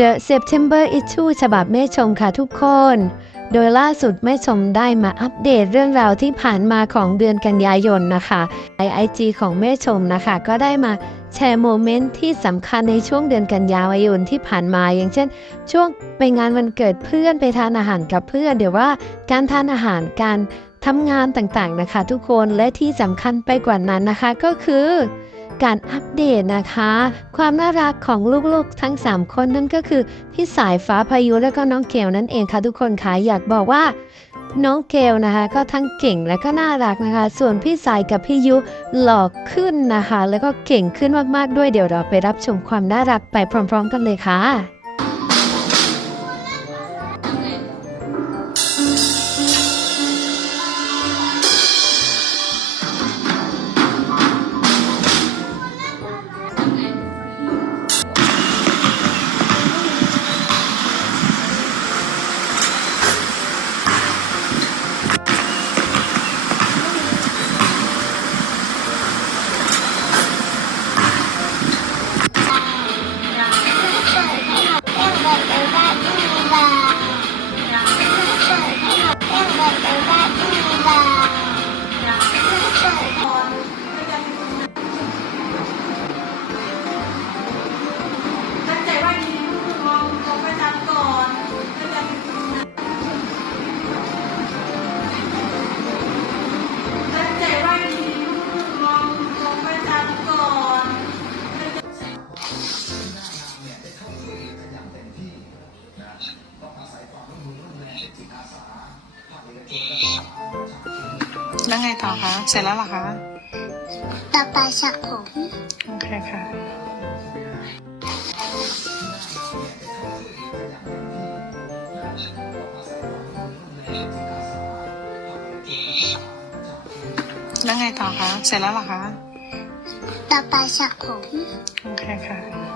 The September Issue ฉบับแม่ชมค่ะทุกคน โดยล่าสุดแม่ชมได้มาอัปเดตเรื่องราวที่ผ่านมาของเดือนกันยายนนะคะไอไอจีของแม่ชมนะคะ ก็ได้มาแชร์โมเมนต์ที่สำคัญในช่วงเดือนกันยายนที่ผ่านมา อย่างเช่น ช่วงไปงานวันเกิดเพื่อนไปทานอาหารกับเพื่อนเดี๋ยวว่าการทานอาหารการทำงานต่างๆนะคะ ทุกคนและที่สำคัญไปกว่านั้นนะคะก็คือ การอัปเดตนะคะ ความน่ารักของลูกๆทั้ง 3 คนนั่นก็คือพี่สายฟ้าพายุและก็น้องเกลนั่นเองค่ะทุกคนค่ะอยากบอกว่าน้องเกลนะคะ ก็ทั้งเก่งและก็น่ารักนะคะ ส่วนพี่สายกับพี่ยุหล่อขึ้นนะคะ แล้วก็เก่งขึ้นมากๆด้วยเดี๋ยวเราไปรับชมความน่ารักไปพร้อม ๆ กันเลยค่ะ แล้วไงต่อคะ เสร็จแล้วเหรอคะ ต่อไปสระผม โอเคค่ะ แล้วไงต่อคะ เสร็จแล้วเหรอคะ ต่อไปสระผม โอเคค่ะ